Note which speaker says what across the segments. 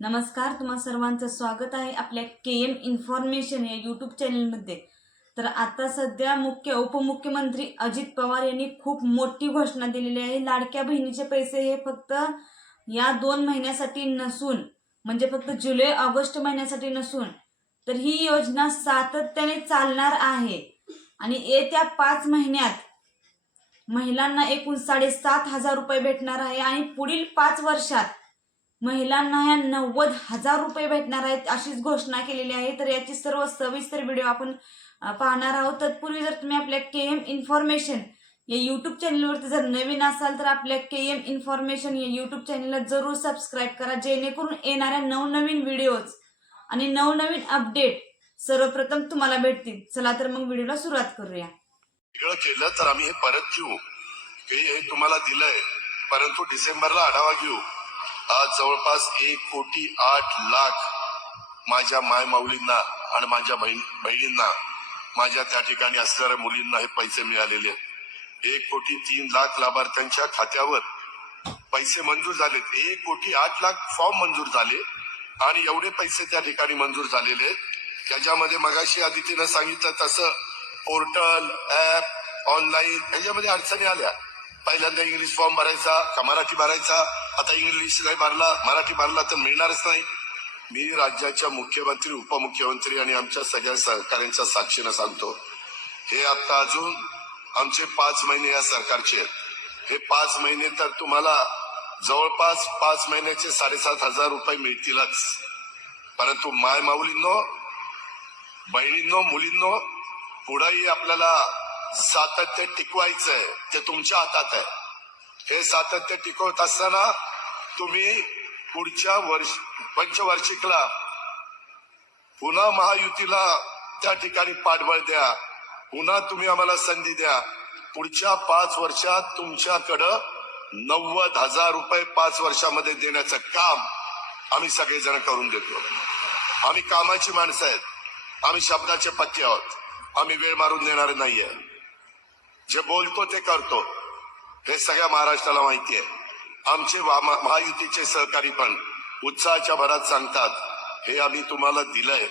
Speaker 1: नमस्कार तुम्हा सर्वांचं स्वागत आहे आपल्या के एम इन्फॉर्मेशन या यूट्यूब चॅनलमध्ये. तर आता सध्या मुख्य उपमुख्यमंत्री अजित पवार यांनी खूप मोठी घोषणा दिलेली आहे. लाडक्या बहिणीचे पैसे हे फक्त या दोन महिन्यासाठी नसून म्हणजे फक्त जुलै ऑगस्ट महिन्यासाठी नसून तर ही योजना सातत्याने चालणार आहे. आणि येत्या पाच महिन्यात महिलांना एकूण साडेसात हजार रुपये भेटणार आहे. आणि पुढील पाच वर्षात महिलांना ह्या नव्वद हजार रुपये भेटणार आहेत अशीच घोषणा केलेली आहे. तर याची सर्व सविस्तर व्हिडिओ आपण पाहणार आहोत. तत्पूर्वी जर तुम्ही आपल्या के एम इन्फॉर्मेशन या यूट्यूब चॅनलवरती जर नवीन असाल तर आपल्या के एम इन्फॉर्मेशन या यूट्यूब चॅनलला जरूर सबस्क्राईब करा. जेणेकरून येणाऱ्या नवनवीन व्हिडिओज आणि नवनवीन अपडेट सर्वप्रथम तुम्हाला भेटतील. चला तर मग व्हिडिओला सुरुवात करूया.
Speaker 2: वेगळं केलं तर आम्ही हे परत घेऊ. हे तुम्हाला दिलंय. परंतु डिसेंबरला आढावा घेऊ. आज जवळपास एक कोटी आठ लाख माझ्या मायमाऊलींना आणि माझ्या बहिणींना माझ्या त्या ठिकाणी असणाऱ्या मुलींना हे पैसे मिळालेले आहेत. एक कोटी तीन लाख लाभार्थ्यांच्या खात्यावर पैसे मंजूर झालेत. एक कोटी आठ लाख फॉर्म मंजूर झाले आणि एवढे पैसे त्या ठिकाणी मंजूर झालेले आहेत. त्याच्यामध्ये मगाशी आदितीनं सांगितलं तसं पोर्टल ऍप ऑनलाईन ह्याच्यामध्ये अडचणी आल्या. पहिल्यांदा इंग्लिश फॉर्म भरायचा का मराठी भरायचा? आता इंग्लिश नाही भरला मराठी भरला तर मिळणारच नाही. मी राज्याच्या मुख्यमंत्री उपमुख्यमंत्री आणि आमच्या सगळ्या सहकाऱ्यांच्या साक्षीनं सांगतो हे आता अजून आमचे पाच महिने या सरकारचे आहेत. हे पाच महिने तर तुम्हाला जवळपास पाच महिन्याचे साडेसात हजार रुपये मिळतीलच. परंतु माय माऊलींनो बहिणींनो मुलींनो पुढेही आपल्याला सातत्य टिकवायचंय ते तुमच्या हातात आहे. हे सातत्य टिकवत असताना तुम्ही पुढच्या वर्ष पंचवार्षिकला पुन्हा महायुतीला त्या ठिकाणी पाठबळ द्या. पुन्हा तुम्ही आम्हाला संधी द्या. पुढच्या पाच वर्षात तुमच्याकडं नव्वद हजार रुपये पाच वर्षामध्ये देण्याचं काम आम्ही सगळेजण करून देतो. आम्ही कामाची माणसं आहेत. आम्ही शब्दाचे पक्के आहोत. आम्ही वेळ मारून देणार नाहीये. जे बोलतो ते करतो. हे सगळ्या महाराष्ट्राला माहिती आहे. आमचे वा- मा- महायुतीचे सहकारी पण उत्साहाच्या भरात सांगतात हे आम्ही तुम्हाला दिलंय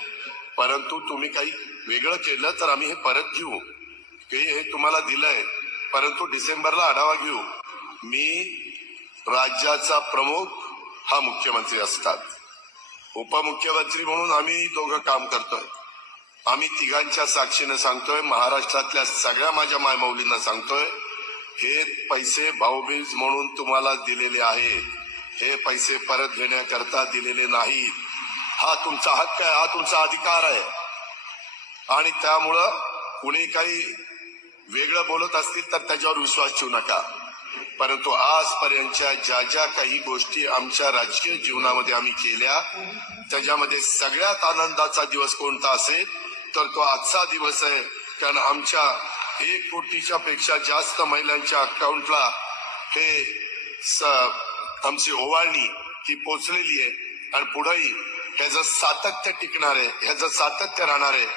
Speaker 2: परंतु तुम्ही काही वेगळं केलं तर आम्ही हे परत घेऊ. हे हे तुम्हाला दिलंय परंतु डिसेंबरला आढावा घेऊ. मी राज्याचा प्रमुख हा मुख्यमंत्री असतात. उपमुख्यमंत्री म्हणून आम्ही दोघं काम करतोय. आम्ही तिघांच्या साक्षीने सांगतोय महाराष्ट्रातल्या सगळ्या माझ्या मायमौलींना सांगतोय हे पैसे भाऊबीज म्हणून तुम्हाला दिलेले आहे. हे पैसे परत घेण्याकरता दिलेले नाहीत हा तुमचा हक्क आहे हा तुमचा अधिकार आहे. आणि त्यामुळं कुणी काही वेगळं बोलत असतील तर त्याच्यावर विश्वास ठेवू नका. परंतु आजपर्यंतच्या ज्या ज्या काही गोष्टी आमच्या राजकीय जीवनामध्ये आम्ही केल्या त्याच्यामध्ये सगळ्यात आनंदाचा दिवस कोणता असेल? तर तो आजचा दिवस आहे. कारण आमच्या एक कोटीच्या पेक्षा जास्त महिलांच्या अकाउंटला हे स- आमची ओवाळणी ती पोचलेली आहे. आणि पुढेही ह्याचं सातत्य टिकणार आहे. ह्याचं सातत्य राहणार आहे.